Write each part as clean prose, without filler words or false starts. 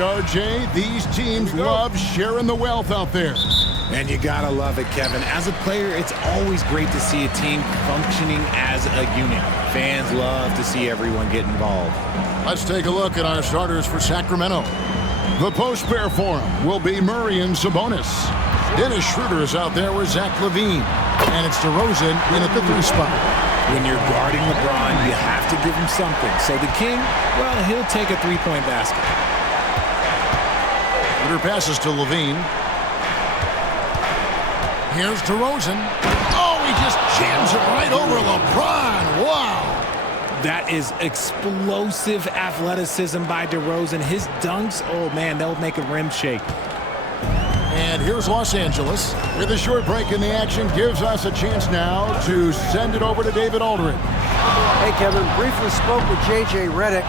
RJ, these teams love sharing the wealth out there. And you gotta love it, Kevin. As a player, it's always great to see a team functioning as a unit. Fans love to see everyone get involved. Let's take a look at our starters for Sacramento. The post pair for him will be Murray and Sabonis. Dennis Schroeder is out there with Zach LaVine. And it's DeRozan in at the 3 spot. When you're guarding LeBron, you have to give him something. So the King, well, he'll take a 3-point basket. Schroeder passes to LaVine. Here's DeRozan. Oh, he just jams it right over LeBron. Wow. That is explosive athleticism by DeRozan. His dunks, oh, man, they'll make a rim shake. And here's Los Angeles. With a short break in the action, gives us a chance now to send it over to David Aldridge. Hey, Kevin, briefly spoke with J.J. Redick.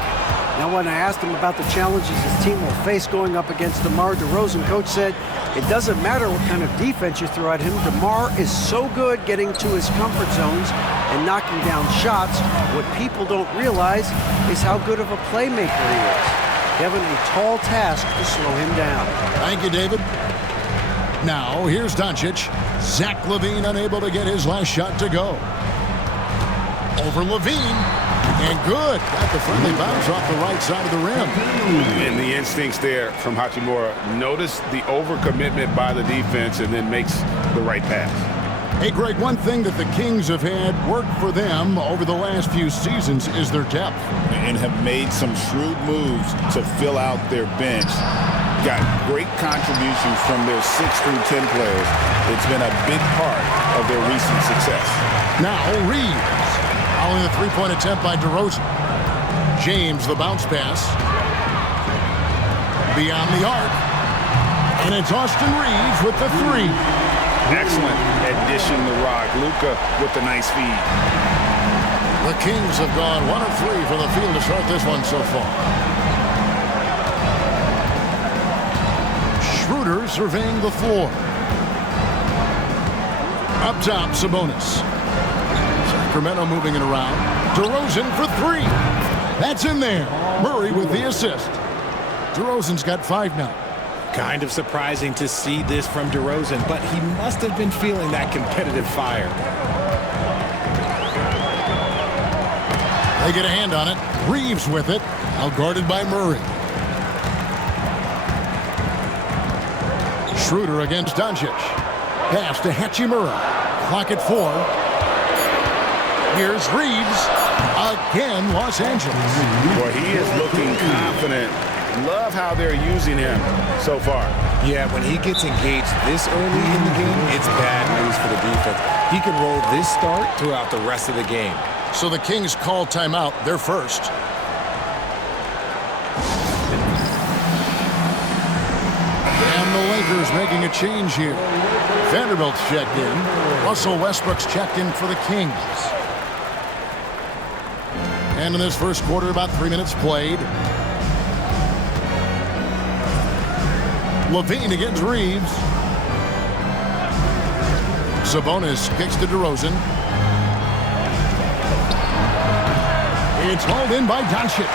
Now, when I asked him about the challenges his team will face going up against DeMar DeRozan, Coach said it doesn't matter what kind of defense you throw at him. DeMar is so good getting to his comfort zones and knocking down shots. What people don't realize is how good of a playmaker he is. Kevin, a tall task to slow him down. Thank you, David. Now, here's Doncic. Zach LaVine unable to get his last shot to go. Over LaVine. And good. Got the friendly bounce off the right side of the rim. And the instincts there from Hachimura. Notice the overcommitment by the defense and then makes the right pass. Hey, Greg, one thing that the Kings have had work for them over the last few seasons is their depth. And have made some shrewd moves to fill out their bench. Got great contributions from their 6 through 10 players. It's been a big part of their recent success. Now, Reeves. Following the 3-point attempt by DeRozan. James, the bounce pass. Beyond the arc. And it's Austin Reeves with the 3. Excellent addition to Rock. Luka with the nice feed. The Kings have gone 1 of 3 from the field to start this one so far. Schroeder surveying the floor. Up top, Sabonis. Sacramento moving it around. DeRozan for 3. That's in there. Murray with the assist. DeRozan's got 5 now. Kind of surprising to see this from DeRozan, but he must have been feeling that competitive fire. They get a hand on it. Reeves with it. Outguarded by Murray. Schroeder against Doncic. Pass to Hachimura. Clock at 4. Here's Reeves. Again, Los Angeles. Boy, he is looking confident. Love how they're using him so far. Yeah, when he gets engaged this early in the game, it's bad news for the defense. He can roll this start throughout the rest of the game. So the Kings call timeout. They're first. And the Lakers making a change here. Vanderbilt's checked in. Russell Westbrook's checked in for the Kings. And in this first quarter, about 3 minutes played. LaVine against Reeves. Sabonis kicks to DeRozan. It's hauled in by Doncic.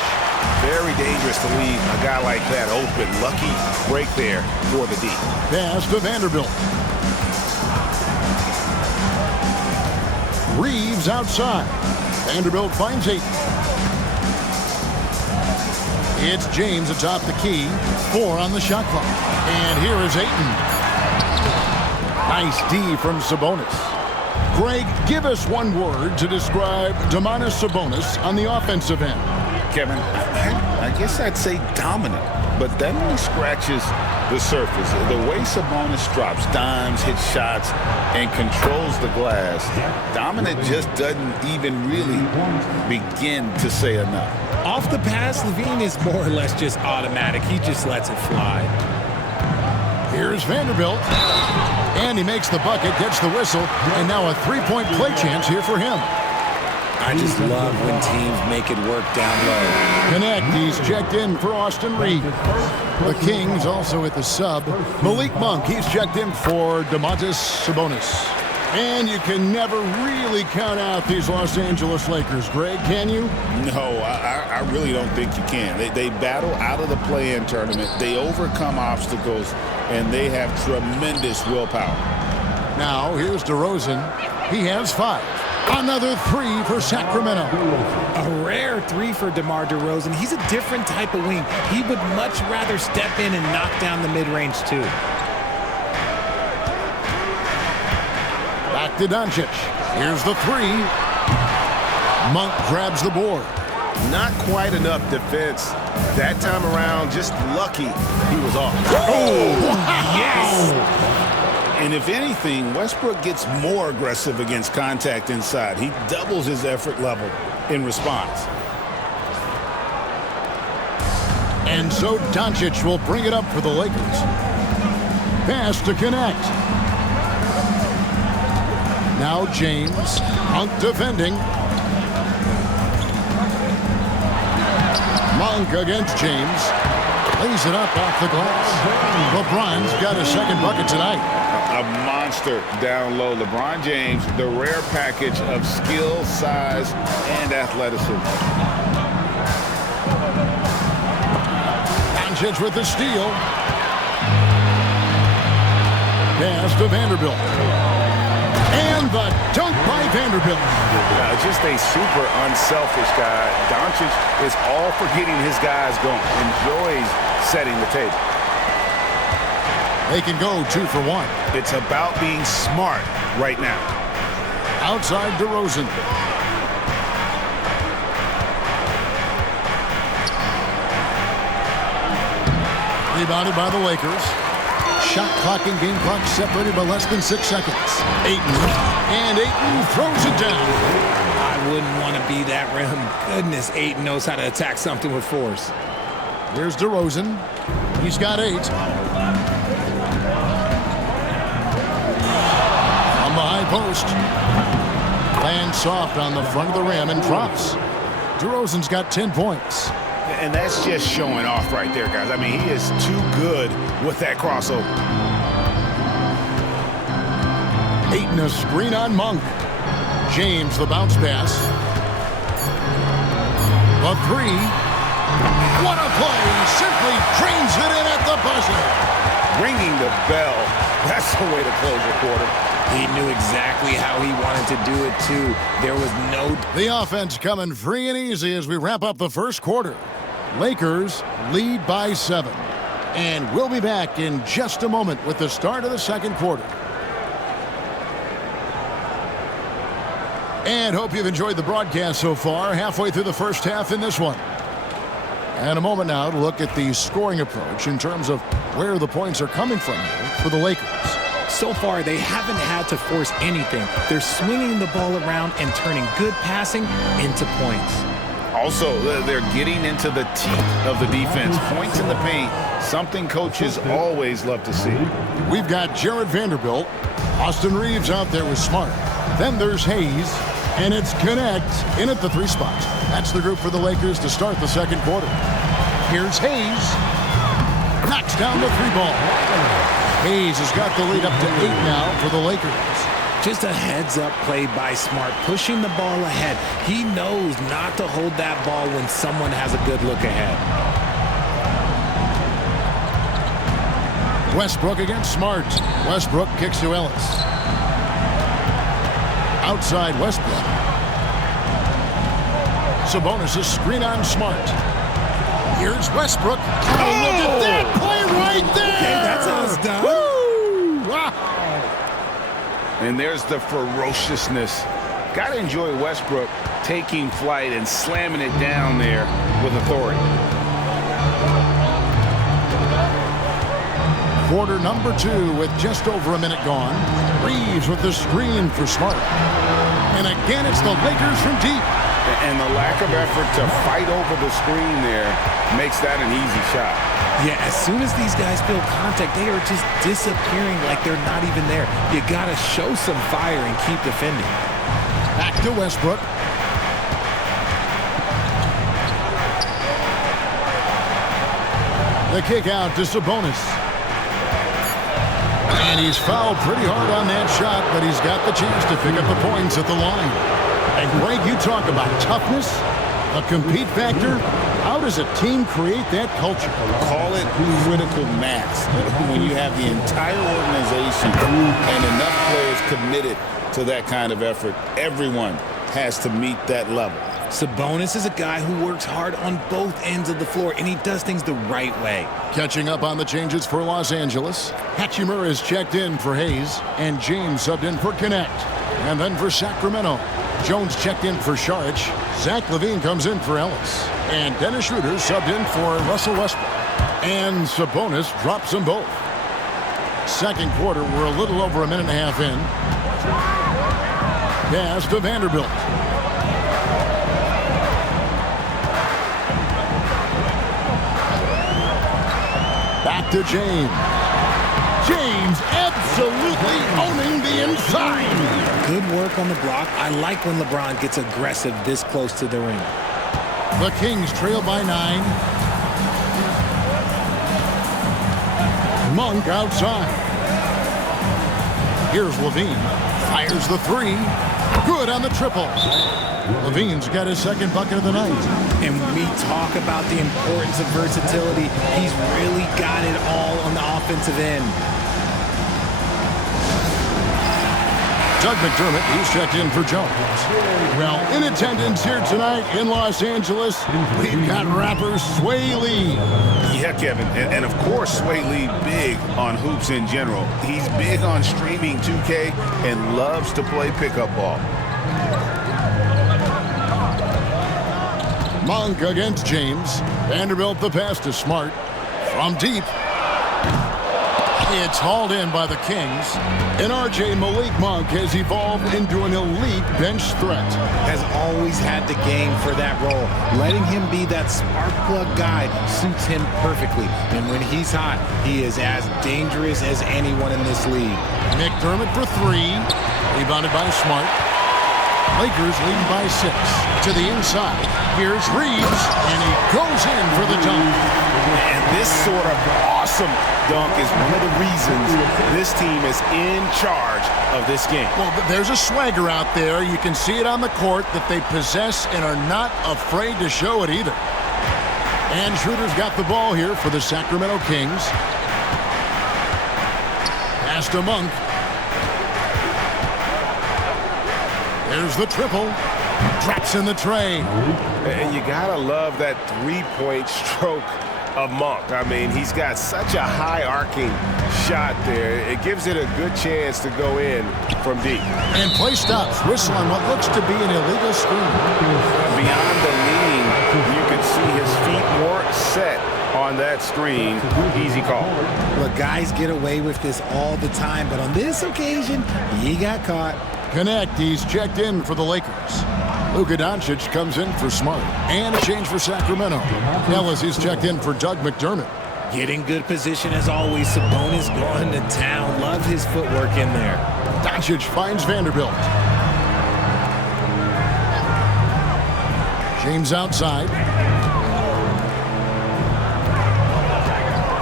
Very dangerous to leave a guy like that open. Lucky break there for the D. Pass to Vanderbilt. Reeves outside. Vanderbilt finds 8. It's James atop the key. 4 on the shot clock. And here is Ayton. Nice D from Sabonis. Greg, give us one word to describe Domantas Sabonis on the offensive end. Kevin, I guess I'd say dominant, but that only scratches the surface. The way Sabonis drops dimes, hits shots, and controls the glass, dominant just doesn't even really begin to say enough. Off the pass, LaVine is more or less just automatic. He just lets it fly. Here's Vanderbilt. And he makes the bucket, gets the whistle, and now a 3-point play chance here for him. I just love when teams make it work down low. Connect, he's checked in for Austin Reeves. The Kings also at the sub. Malik Monk, he's checked in for Domantas Sabonis. And you can never really count out these Los Angeles Lakers, Greg, can you? No, I really don't think you can. They battle out of the play-in tournament. They overcome obstacles, and they have tremendous willpower. Now, here's DeRozan. He has 5. Another 3 for Sacramento. A rare 3 for DeMar DeRozan. He's a different type of wing. He would much rather step in and knock down the mid-range, too. Back to Doncic. Here's the 3. Monk grabs the board. Not quite enough defense. That time around, just lucky he was off. Oh, wow. Yes! And if anything, Westbrook gets more aggressive against contact inside. He doubles his effort level in response. And so Doncic will bring it up for the Lakers. Pass to connect. Now James. Monk defending. Monk against James. Lays it up off the glass. LeBron's got his second bucket tonight. A monster down low. LeBron James, the rare package of skill, size, and athleticism. Doncic with the steal. Pass to Vanderbilt. And the dunk by Vanderbilt. Just a super unselfish guy. Doncic is all for getting his guys going. Enjoys setting the table. They can go 2 for 1. It's about being smart right now. Outside DeRozan. Rebounded by the Lakers. Shot clock and game clock separated by less than 6 seconds. Ayton. And Ayton throws it down. I wouldn't want to be that rim. Goodness, Ayton knows how to attack something with force. Here's DeRozan. He's got 8. On the high post. Lands soft on the front of the rim and drops. DeRozan's got 10 points. And that's just showing off right there, guys. I mean, he is too good with that crossover. Ayton a screen on Monk. James the bounce pass. The 3. What a play! Simply drains it in at the buzzer. Ringing the bell. That's the way to close the quarter. He knew exactly how he wanted to do it, too. There was no... The offense coming free and easy as we wrap up the first quarter. Lakers lead by 7. And we'll be back in just a moment with the start of the second quarter. And hope you've enjoyed the broadcast so far. Halfway through the first half in this one. And a moment now to look at the scoring approach in terms of where the points are coming from here for the Lakers. So far, they haven't had to force anything. They're swinging the ball around and turning good passing into points. Also, they're getting into the teeth of the defense. Points in the paint, something coaches always love to see. We've got Jared Vanderbilt. Austin Reeves out there with Smart. Then there's Hayes. And it's Connect in at the 3 spot. That's the group for the Lakers to start the second quarter. Here's Hayes. Knocks down the 3 ball. Hayes has got the lead up to 8 now for the Lakers. Just a heads-up play by Smart, pushing the ball ahead. He knows not to hold that ball when someone has a good look ahead. Westbrook against Smart. Westbrook kicks to Ellis. Outside Westbrook. Sabonis is screen on Smart. Here's Westbrook. Oh, look at that play right there! Okay, that's how it's done. Woo! Wow. And there's the ferociousness. Got to enjoy Westbrook taking flight and slamming it down there with authority. Quarter number 2 with just over a minute gone. Reeves with the screen for Smart. And again, it's the Lakers from deep. And the lack of effort to fight over the screen there makes that an easy shot. Yeah, as soon as these guys feel contact, they are just disappearing like they're not even there. You got to show some fire and keep defending. Back to Westbrook. The kick out to Sabonis. And he's fouled pretty hard on that shot, but he's got the chance to pick up the points at the line. And Greg, you talk about toughness, a compete factor. How does a team create that culture? Call it critical mass. When you have the entire organization and enough players committed to that kind of effort, everyone has to meet that level. Sabonis is a guy who works hard on both ends of the floor, and he does things the right way. Catching up on the changes for Los Angeles, Hachimura is checked in for Hayes, and James subbed in for Connect. And then for Sacramento, Jones checked in for Saric, Zach LaVine comes in for Ellis, and Dennis Schroeder subbed in for Russell Westbrook. And Sabonis drops them both. Second quarter, we're a little over a minute and a half in. Pass to Vanderbilt. Back to James. James absolutely owning the inside. Good work on the block. I like when LeBron gets aggressive this close to the ring. The Kings trail by 9. Monk outside. Here's LaVine. Fires the 3. Good on the triple. LaVine's got his second bucket of the night. And we talk about the importance of versatility. He's really got it all on the offensive end. Doug McDermott, he's checked in for Jones. Well, in attendance here tonight in Los Angeles, we've got rapper Sway Lee. Yeah, Kevin, and of course Sway Lee big on hoops in general. He's big on streaming 2K and loves to play pickup ball. Monk against James. Vanderbilt the pass to Smart. From deep. It's hauled in by the Kings. And R.J. Malik Monk has evolved into an elite bench threat. Has always had the game for that role. Letting him be that spark plug guy suits him perfectly. And when he's hot, he is as dangerous as anyone in this league. McDermott for 3. Rebounded by Smart. Lakers leading by 6. To the inside. Here's Reeves, and he goes in for the dunk. And this sort of awesome dunk is one of the reasons this team is in charge of this game. Well, there's a swagger out there. You can see it on the court that they possess and are not afraid to show it either. And Schroeder's got the ball here for the Sacramento Kings. Pass to Monk. There's the triple. Traps in the tray. And you gotta love that three-point stroke of Monk. I mean, he's got such a high arcing shot there. It gives it a good chance to go in from deep. And play stops. Whistle on what looks to be an illegal screen. Beyond the lean, you can see his feet weren't set on that screen. Easy call. Look, guys get away with this all the time, but on this occasion, he got caught. Connect, he's checked in for the Lakers. Luka Doncic comes in for Smart. And a change for Sacramento. Ellis is checked in for Doug McDermott. Getting good position as always. Sabonis going to town. Love his footwork in there. Doncic finds Vanderbilt. James outside.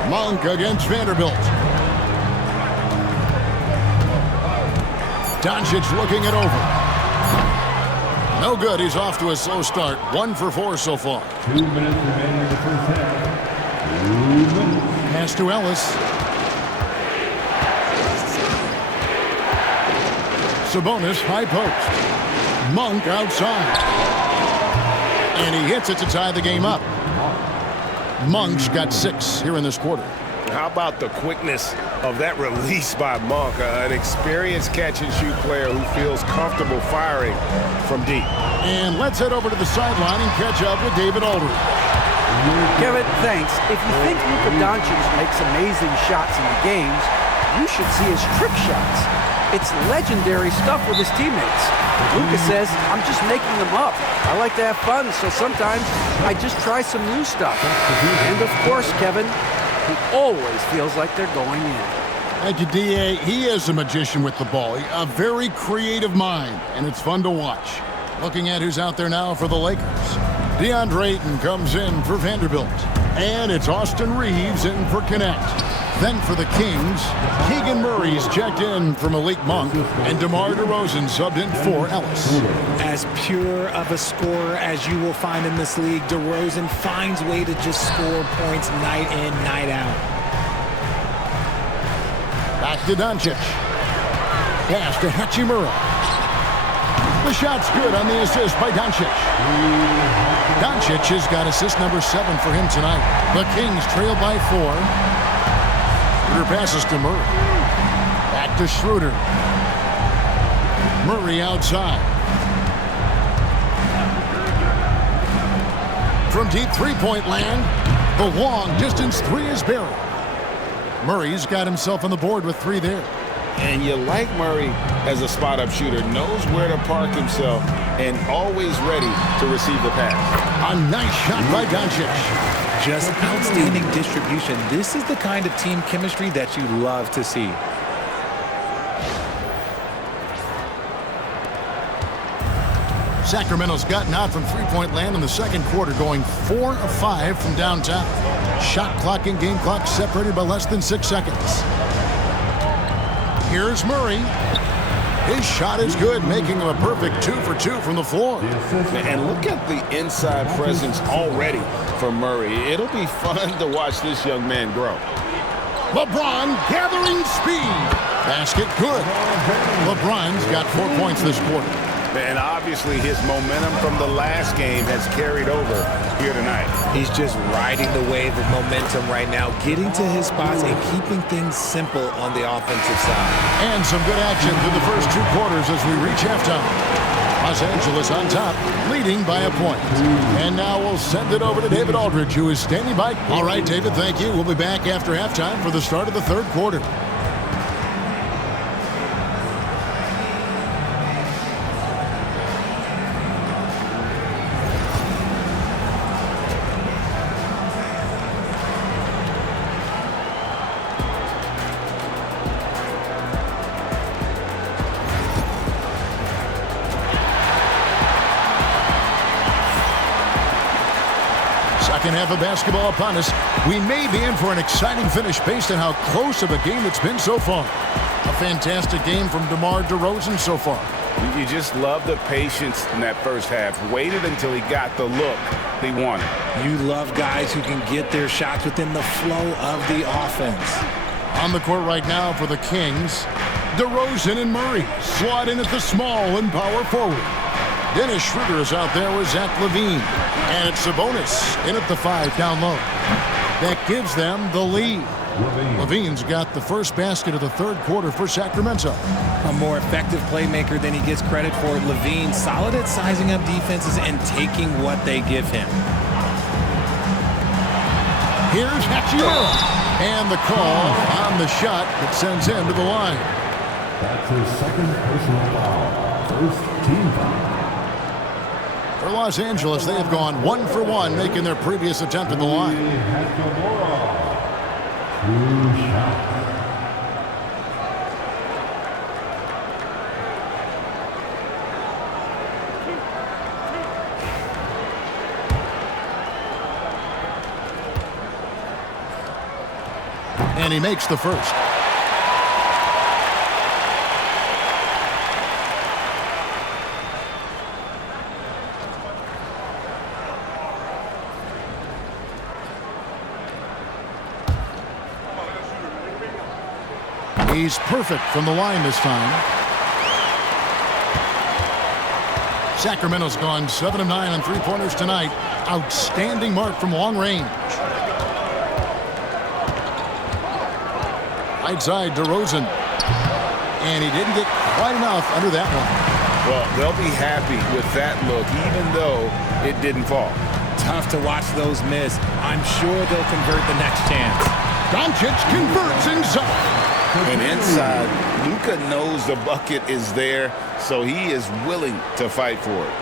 Monk against Vanderbilt. Doncic looking it over. No good. He's off to a slow start. 1 for 4 so far. 2 minutes remaining in the first half. 2 minutes. Pass to Ellis. Sabonis, high post. Monk outside. And he hits it to tie the game up. Monk's got 6 here in this quarter. How about the quickness of that release by Monk? An experienced catch-and-shoot player who feels comfortable firing from deep. And let's head over to the sideline and catch up with David Aldridge. Kevin, thanks. If you think Luka Doncic makes amazing shots in the games, you should see his trick shots. It's legendary stuff with his teammates. Luka says, I'm just making them up. I like to have fun, so sometimes I just try some new stuff. And of course, Kevin, he always feels like they're going in. Thank you, D.A. He is a magician with the ball. A very creative mind, and it's fun to watch. Looking at who's out there now for the Lakers. DeAndre Ayton comes in for Vanderbilt. And it's Austin Reeves in for Connect. Then for the Kings, Keegan Murray's checked in for Malik Monk, and DeMar DeRozan subbed in for Ellis. As pure of a scorer as you will find in this league, DeRozan finds a way to just score points night in, night out. Back to Doncic. Pass to Hachimura. The shot's good on the assist by Doncic. Doncic has got assist number 7 for him tonight. The Kings trail by 4. Schroeder passes to Murray. Back to Schroeder. Murray outside. From deep three-point land, the long distance 3 is buried. Murray's got himself on the board with 3 there. And you like Murray as a spot-up shooter, knows where to park himself, and always ready to receive the pass. A nice shot by Doncic. Just outstanding distribution. This is the kind of team chemistry that you love to see. Sacramento's gotten out from three-point land in the second quarter, going 4 of 5 from downtown. Shot clock and game clock separated by less than 6 seconds. Here's Murray. His shot is good, making him a perfect 2 for 2 from the floor. And look at the inside presence already for Murray. It'll be fun to watch this young man grow. LeBron gathering speed. Basket good. LeBron's got 4 points this quarter. And obviously his momentum from the last game has carried over here tonight. He's just riding the wave of momentum right now, getting to his spots and keeping things simple on the offensive side. And some good action through the first 2 quarters as we reach halftime. Los Angeles on top, leading by a point. And now we'll send it over to David Aldridge, who is standing by. All right, David, thank you. We'll be back after halftime for the start of the third quarter. Second half of basketball upon us. We may be in for an exciting finish based on how close of a game it's been so far. A fantastic game from DeMar DeRozan so far. You just love the patience in that first half. Waited until he got the look he wanted. You love guys who can get their shots within the flow of the offense. On the court right now for the Kings, DeRozan and Murray slot in at the small and power forward. Dennis Schroeder is out there with Zach LaVine. And it's Sabonis in at the 5 down low. That gives them the lead. LaVine's got the first basket of the third quarter for Sacramento. A more effective playmaker than he gets credit for. LaVine solid at sizing up defenses and taking what they give him. Here's Hachimura. And the call on the shot that sends him to the line. That's his second personal foul. First team foul. For Los Angeles, they have gone 1 for 1, making their previous attempt at the line. And he makes the first. He's perfect from the line this time. Sacramento's gone 7 of 9 on three-pointers tonight. Outstanding mark from long range. Right side, DeRozan. And he didn't get quite enough under that one. Well, they'll be happy with that look, even though it didn't fall. Tough to watch those miss. I'm sure they'll convert the next chance. Doncic converts inside. And inside, Luka knows the bucket is there, so he is willing to fight for it.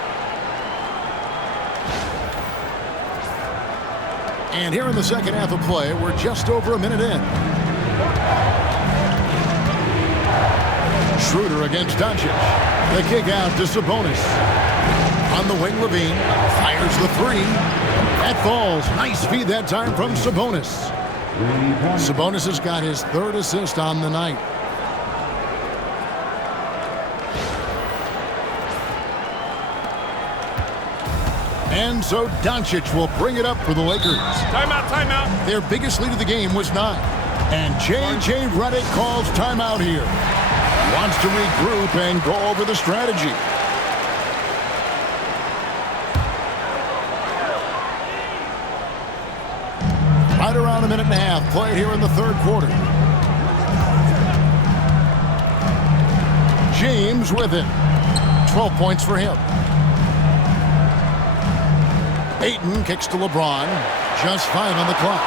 And here in the second half of play, we're just over a minute in. Schroeder against Doncic. The kick out to Sabonis. On the wing, LaVine fires the 3. That falls. Nice feed that time from Sabonis. Sabonis has got his 3rd assist on the night. And so Doncic will bring it up for the Lakers. Timeout, timeout. Their biggest lead of the game was 9. And J.J. Redick calls timeout here. Wants to regroup and go over the strategy. Right around a minute and a half played here in the 3rd quarter. James with it. 12 points for him. Ayton kicks to LeBron. Just 5 on the clock.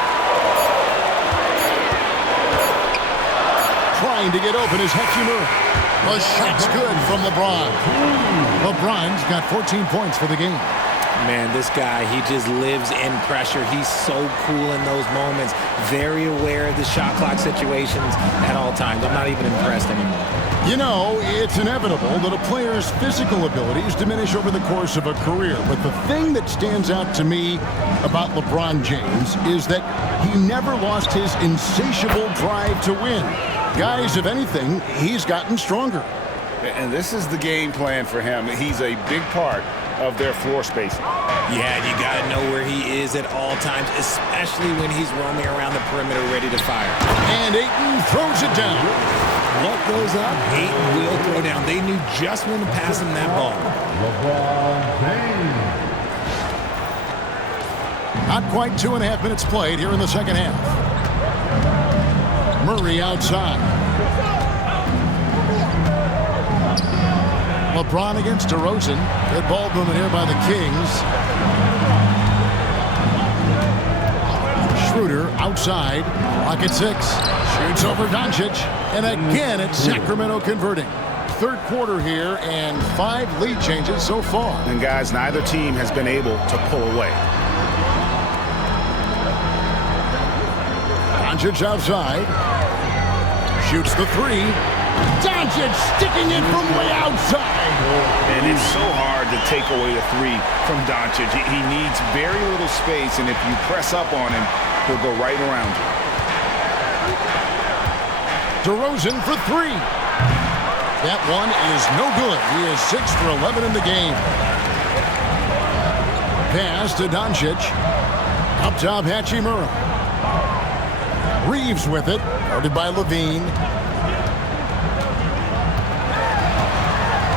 Trying to get open is Hachimura. The shot's good from LeBron. LeBron's got 14 points for the game. Man, this guy, he just lives in pressure. He's so cool in those moments. Very aware of the shot clock situations at all times. I'm not even impressed anymore. You know, it's inevitable that a player's physical abilities diminish over the course of a career. But the thing that stands out to me about LeBron James is that he never lost his insatiable drive to win. Guys, if anything, he's gotten stronger. And this is the game plan for him. He's a big part of their floor spacing. Yeah, you got to know where he is at all times, especially when he's roaming around the perimeter ready to fire. And Ayton throws it down. What goes up, Ayton will throw down. They knew just when to pass him that ball. Not quite 2.5 minutes played here in the 2nd half. Murray outside. LeBron against DeRozan. Good ball movement here by the Kings. Schroeder outside. Clock at 6. Shoots over Doncic. And again, it's Sacramento converting. 3rd quarter here and 5 lead changes so far. And guys, neither team has been able to pull away. Doncic outside. Shoots the 3. Doncic sticking it from way outside. And it's so hard to take away a 3 from Doncic. He needs very little space, and if you press up on him, he'll go right around you. DeRozan for 3. That one is no good. He is 6 for 11 in the game. Pass to Doncic. Up top, Hachimura. Reeves with it. Guarded by Levine.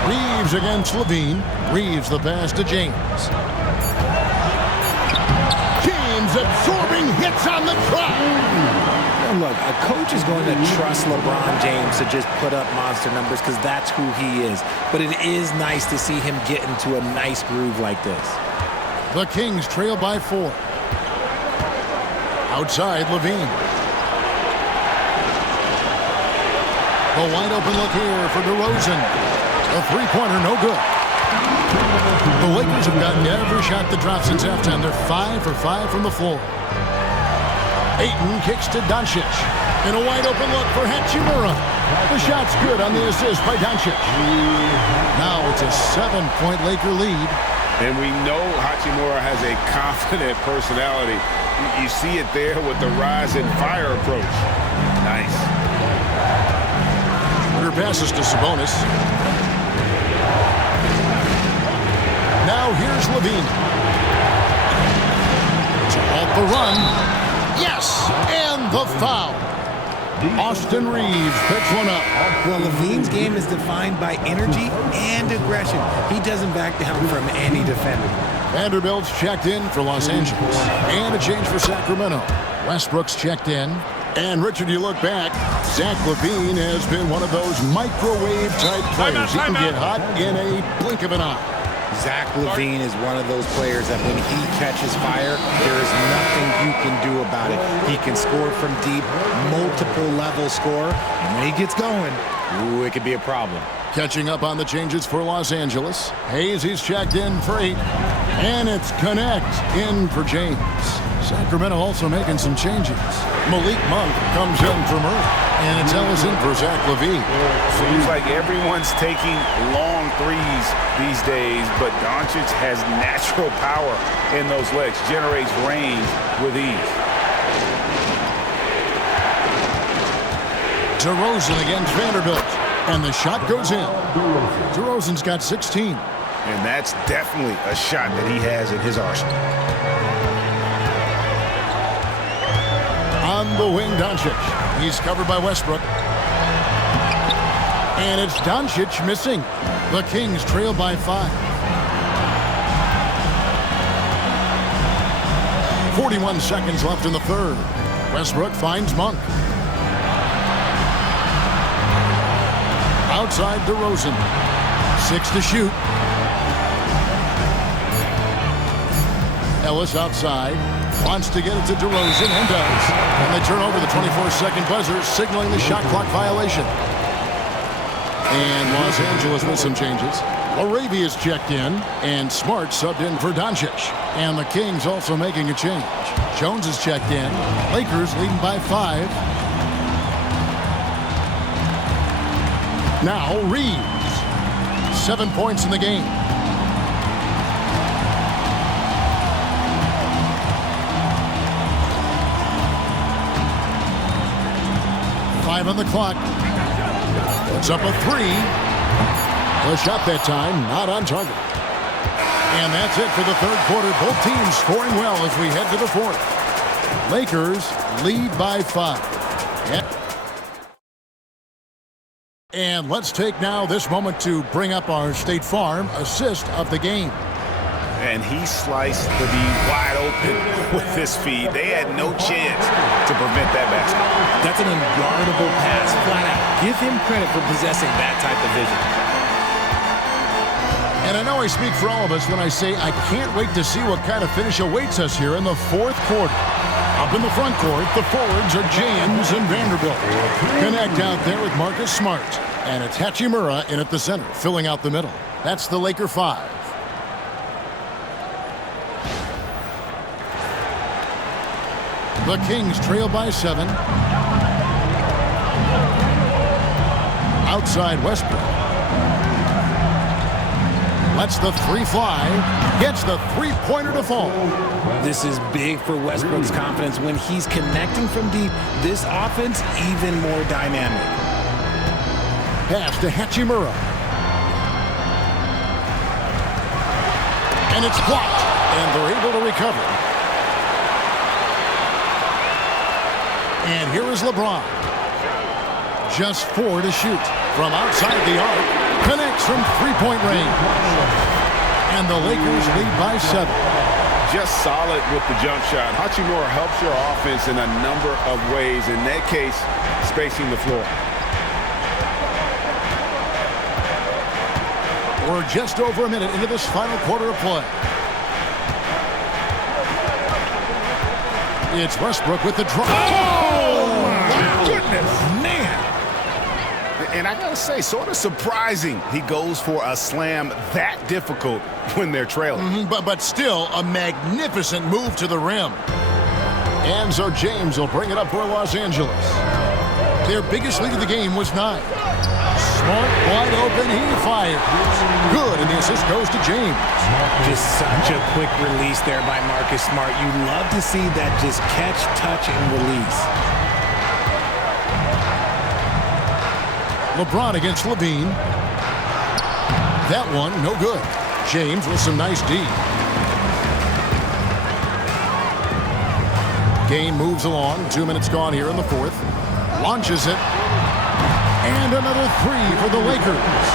Reeves against Levine. Reeves the pass to James. James absorbing hits on the trap. Now look, a coach is going to trust LeBron James to just put up monster numbers because that's who he is. But it is nice to see him get into a nice groove like this. The Kings trail by 4. Outside, Levine. A wide open look here for DeRozan. A 3-pointer, no good. The Lakers have gotten every shot that dropped since halftime. They're 5 for 5 from the floor. Ayton kicks to Doncic. And a wide open look for Hachimura. The shot's good on the assist by Doncic. Now it's a 7-point Laker lead. And we know Hachimura has a confident personality. You see it there with the rise and fire approach. Nice. Schroeder passes to Sabonis. Now here's Levine. To halt the run. Yes! And the foul. Austin Reeves picks one up. Well, Levine's game is defined by energy and aggression. He doesn't back down from any defender. Vanderbilt's checked in for Los Angeles. And a change for Sacramento. Westbrook's checked in. And, Richard, you look back, Zach LaVine has been one of those microwave-type players. He can get hot in a blink of an eye. Zach LaVine is one of those players that when he catches fire, there is nothing you can do about it. He can score from deep, multiple-level score, and when he gets going, ooh, it could be a problem. Catching up on the changes for Los Angeles. Hayes, he's checked in for 8. And it's Connect in for James. Sacramento also making some changes. Malik Monk comes in for Murray. And it's Ellison for Zach LaVine. Seems like everyone's taking long threes these days, but Doncic has natural power in those legs, generates range with ease. DeRozan against Vanderbilt. And the shot goes in. DeRozan's got 16. And that's definitely a shot that he has in his arsenal. On the wing, Doncic. He's covered by Westbrook. And it's Doncic missing. The Kings trail by 5. 41 seconds left in the third. Westbrook finds Monk. Outside DeRozan. 6 to shoot. Ellis outside. Wants to get it to DeRozan and does. And they turn over the 24-second buzzer, signaling the shot clock violation. And Los Angeles with some changes. Arabia's checked in, and Smart subbed in for Doncic. And the Kings also making a change. Jones is checked in. Lakers leading by 5. Now Reeves. 7 points in the game. Five on the clock. Puts up a 3. The shot that time, not on target. And that's it for the third quarter. Both teams scoring well as we head to the fourth. Lakers lead by 5. And let's take now this moment to bring up our State Farm assist of the game. And he sliced the D wide open with this feed. They had no chance to prevent that basket. That's an unguardable pass, flat out. Give him credit for possessing that type of vision. And I know I speak for all of us when I say I can't wait to see what kind of finish awaits us here in the fourth quarter. Up in the front court, the forwards are James and Vanderbilt. Connect out there with Marcus Smart. And it's Hachimura in at the center, filling out the middle. That's the Laker 5. The Kings trail by 7. Outside Westbrook. Lets the 3 fly. Gets the three-pointer to fall. This is big for Westbrook's confidence. When he's connecting from deep, this offense even more dynamic. Pass to Hachimura. And it's blocked. And they're able to recover. And here is LeBron. Just 4 to shoot. From outside the arc. Connects from three-point range. And the Lakers lead by 7. Just solid with the jump shot. Hachimura helps your offense in a number of ways. In that case, spacing the floor. We're just over a minute into this final quarter of play. It's Westbrook with the drop. Oh, my goodness. Man. And I got to say, sort of surprising he goes for a slam that difficult when they're trailing. But still a magnificent move to the rim. And so James will bring it up for Los Angeles. Their biggest lead of the game was 9. Smart, wide open, he fires. Good, and the assist goes to James. Just such a quick release there by Marcus Smart. You love to see that just catch, touch, and release. LeBron against Levine. That one, no good. James with some nice D. Game moves along. 2 minutes gone here in the fourth. Launches it. And another 3 for the Lakers.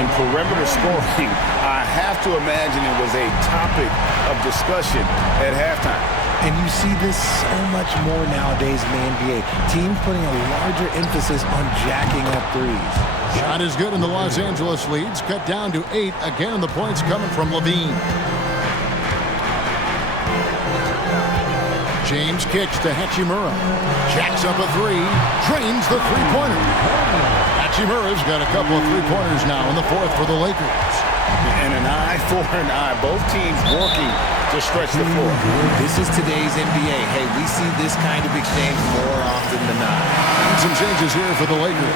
And perimeter scoring, I have to imagine it was a topic of discussion at halftime. And you see this so much more nowadays in the NBA. Teams putting a larger emphasis on jacking up threes. Shot is good, and the Los Angeles leads cut down to 8. Again, the points coming from Levine. James kicks to Hachimura. Jacks up a 3. Drains the three-pointer. Hachimura's got a couple of three-pointers now in the fourth for the Lakers. And an eye for an eye. Both teams working to stretch the floor. This is today's NBA. Hey, we see this kind of exchange more often than not. And some changes here for the Lakers.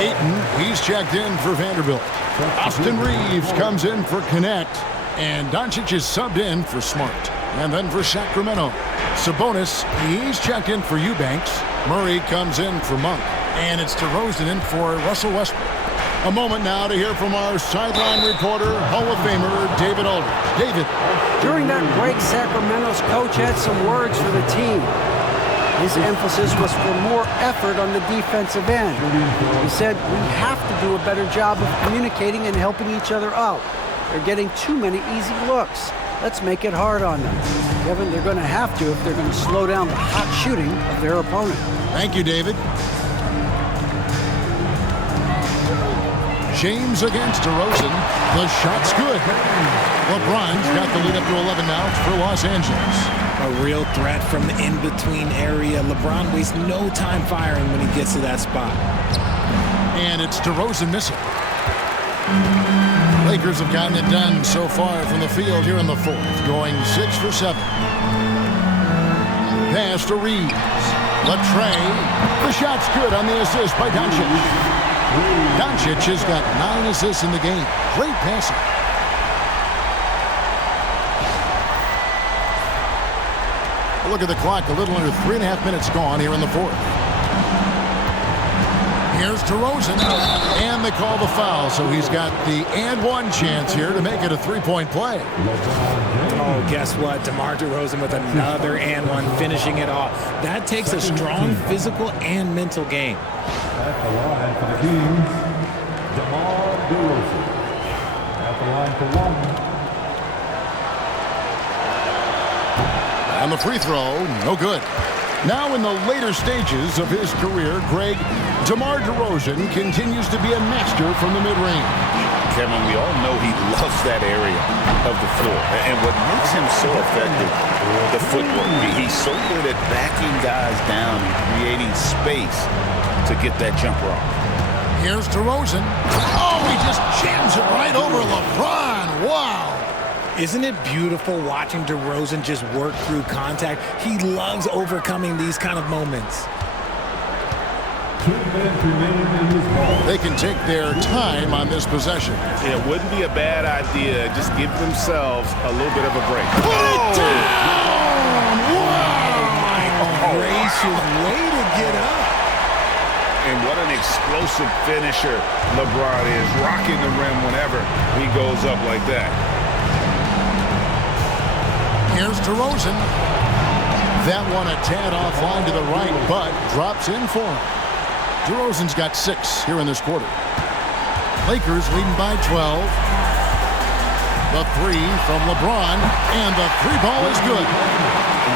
Ayton, he's checked in for Vanderbilt. Austin Reeves comes in for Connect. And Doncic is subbed in for Smart. And then for Sacramento, Sabonis, he's checked in for Eubanks. Murray comes in for Monk. And it's DeRozan in for Russell Westbrook. A moment now to hear from our sideline reporter, Hall of Famer David Aldridge. David. During that break, Sacramento's coach had some words for the team. His emphasis was for more effort on the defensive end. He said, we have to do a better job of communicating and helping each other out. They're getting too many easy looks. Let's make it hard on them. Kevin, they're going to have to if they're going to slow down the hot shooting of their opponent. Thank you, David. James against DeRozan. The shot's good. LeBron's got the lead up to 11 now for Los Angeles. A real threat from the in-between area. LeBron wastes no time firing when he gets to that spot. And it's DeRozan missing. Lakers have gotten it done so far from the field here in the fourth, going 6 for 7. Pass to Reeves. Latrey. The shot's good on the assist by Doncic. Doncic has got 9 assists in the game. Great passing. Look at the clock. A little under 3.5 minutes gone here in the fourth. Here's DeRozan. And they call the foul, so he's got the and one chance here to make it a 3-point play. Oh, guess what? DeMar DeRozan with another and one, finishing it off. That takes a strong physical and mental game. At the line for the Kings, DeMar DeRozan. At the line for one. And the free throw, no good. Now in the later stages of his career, Greg, DeMar DeRozan continues to be a master from the mid-range. Kevin, we all know he loves that area of the floor. And what makes him so effective, the footwork. He's so good at backing guys down and creating space to get that jumper off. Here's DeRozan. Oh, he just jams it right over LeBron. Wow. Isn't it beautiful watching DeRozan just work through contact? He loves overcoming these kind of moments. 2 minutes remaining in this ball. They can take their time on this possession. It wouldn't be a bad idea. Just give themselves a little bit of a break. Put it down! Wow! My gracious, way to get up. And what an explosive finisher LeBron is, rocking the rim whenever he goes up like that. Here's DeRozan. That one a tad offline to the right, but drops in for him. DeRozan's got 6 here in this quarter. Lakers leading by 12. The 3 from LeBron, and the 3-ball is good.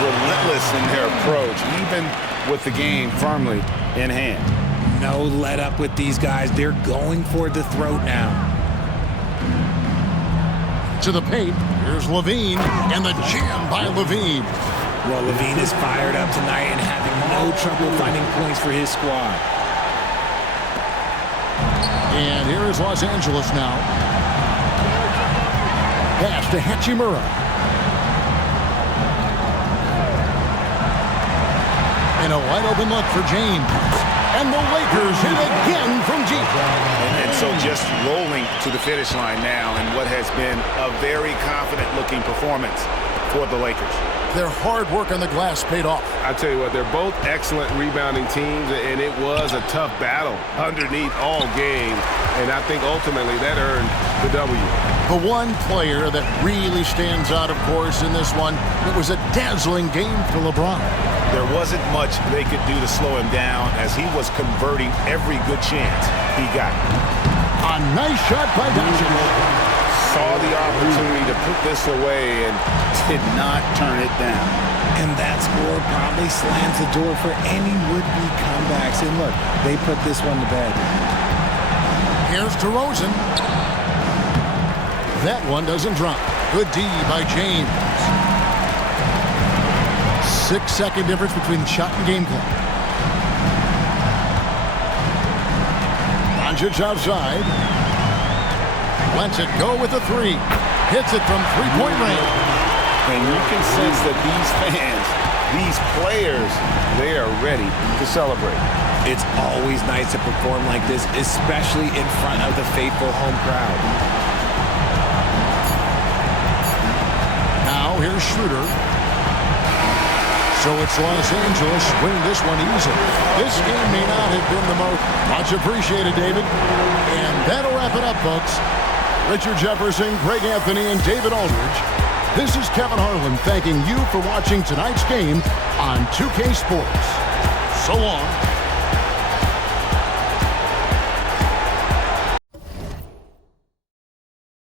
Relentless in their approach, even with the game firmly in hand. No let up with these guys. They're going for the throat now. To the paint, here's Levine, and the jam by Levine. Well, Levine is fired up tonight and having no trouble finding points for his squad. And here is Los Angeles now. Pass to Hachimura. And a wide open look for James. And the Lakers hit again from deep. And so just rolling to the finish line now in what has been a very confident-looking performance for the Lakers. Their hard work on the glass paid off. I tell you what, they're both excellent rebounding teams, and it was a tough battle underneath all game. And I think ultimately that earned the W. The one player that really stands out, of course, in this one, it was a dazzling game for LeBron. There wasn't much they could do to slow him down as he was converting every good chance he got. A nice shot by Doncic. Saw the opportunity to put this away and did not turn it down. And that score probably slams the door for any would-be comebacks. And look, they put this one to bed. Here's DeRozan. That one doesn't drop. Good D by James. 6-second difference between the shot and game clock. Doncic outside. Lets it go with a 3. Hits it from three-point range. And you can sense that these fans, these players, they are ready to celebrate. It's always nice to perform like this, especially in front of the faithful home crowd. Now here's Schroeder. So it's Los Angeles winning this one easily. This game may not have been the most. Much appreciated, David. And that'll wrap it up, folks. Richard Jefferson, Greg Anthony, and David Aldridge. This is Kevin Harlan thanking you for watching tonight's game on 2K Sports. So long.